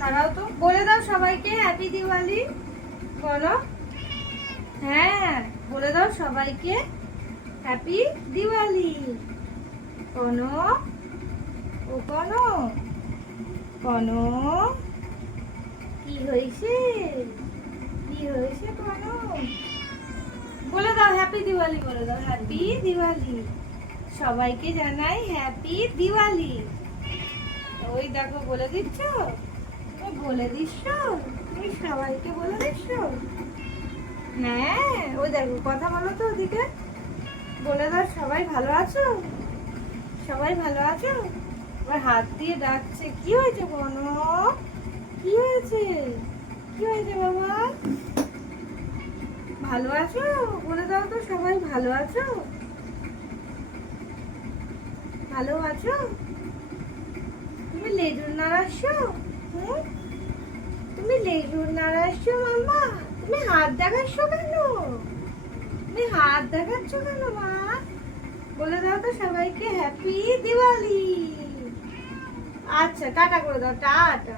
দাঁড়াও তো, বলে দাও সবাইকে হ্যাপি দিওয়ালি। বলো, হ্যাঁ বলে দাও সবাইকে হ্যাপি দিওয়ালি। কোনো ও কোনো কোনো কি হয়েছে, কি হয়েছে কোনো? বলে দাও হ্যাপি দিওয়ালি, বলে দাও হ্যাপি দিওয়ালি। সবাইকে জানাই হ্যাপি দিওয়ালি। ওই দেখো বলে দিচ্ছ, তুমি বলে দিচ্ছ, তুমি সবাইকে বলে দিচ্ছ। হ্যাঁ ওই দেখো, কথা বলো তো ওদিকে, বলে দাও সবাই ভালো আছো, সবাই ভালো আছো। আবার হাত দিয়ে ডাকছে, কি হয়েছে বনো, কি হয়েছে, কি হয়েছে বাবা? ভালো আছো বলে দাও তো, সবাই ভালো আছো, ভালো আছো? তুমি লেজুর নাড়াচ্ছো, হুম, তুমি লেজুর নাড়াচ্ছো মাম্মা, তুমি হাত দেখাচ্ছ কেন, তুমি হাত দেখাচ্ছ কেন মা? বলে দাও তো সবাইকে হ্যাপি দিওয়ালি। আচ্ছা টাটা করে দাও, টাটা।